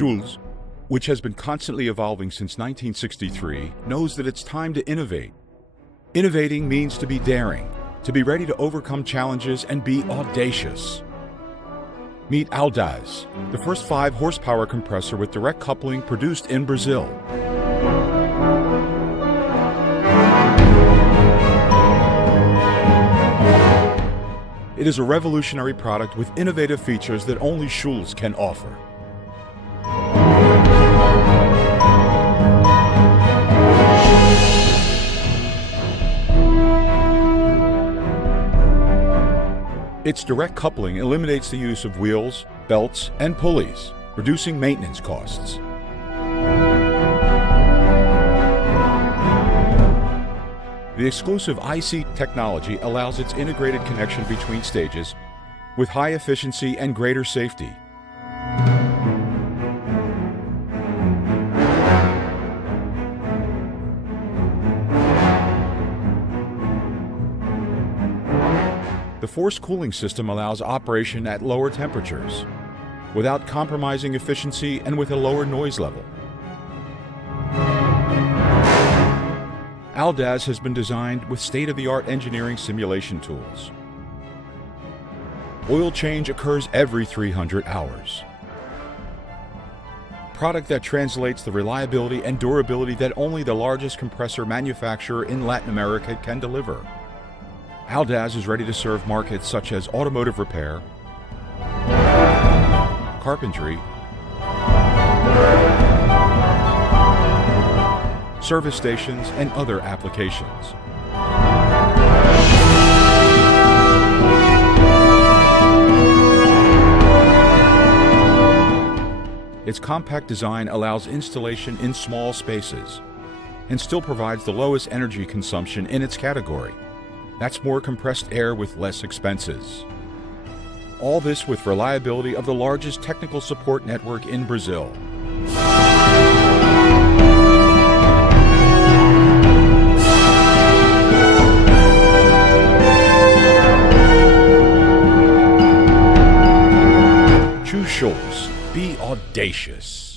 Schulz, which has been constantly evolving since 1963, knows that it's time to innovate. Innovating means to be daring, to be ready to overcome challenges and be audacious. Meet Audaz, the first 5-horsepower compressor with direct coupling produced in Brazil. It is a revolutionary product with innovative features that only Schulz can offer. Its direct coupling eliminates the use of wheels, belts, and pulleys, reducing maintenance costs. The exclusive IC technology allows its integrated connection between stages with high efficiency and greater safety. The forced cooling system allows operation at lower temperatures, without compromising efficiency and with a lower noise level. Audaz has been designed with state-of-the-art engineering simulation tools. Oil change occurs every 300 hours. Product that translates the reliability and durability that only the largest compressor manufacturer in Latin America can deliver. Audaz is ready to serve markets such as automotive repair, carpentry, service stations, and other applications. Its compact design allows installation in small spaces and still provides the lowest energy consumption in its category. That's more compressed air with less expenses. All this with reliability of the largest technical support network in Brazil. Choose Schulz. Be audacious.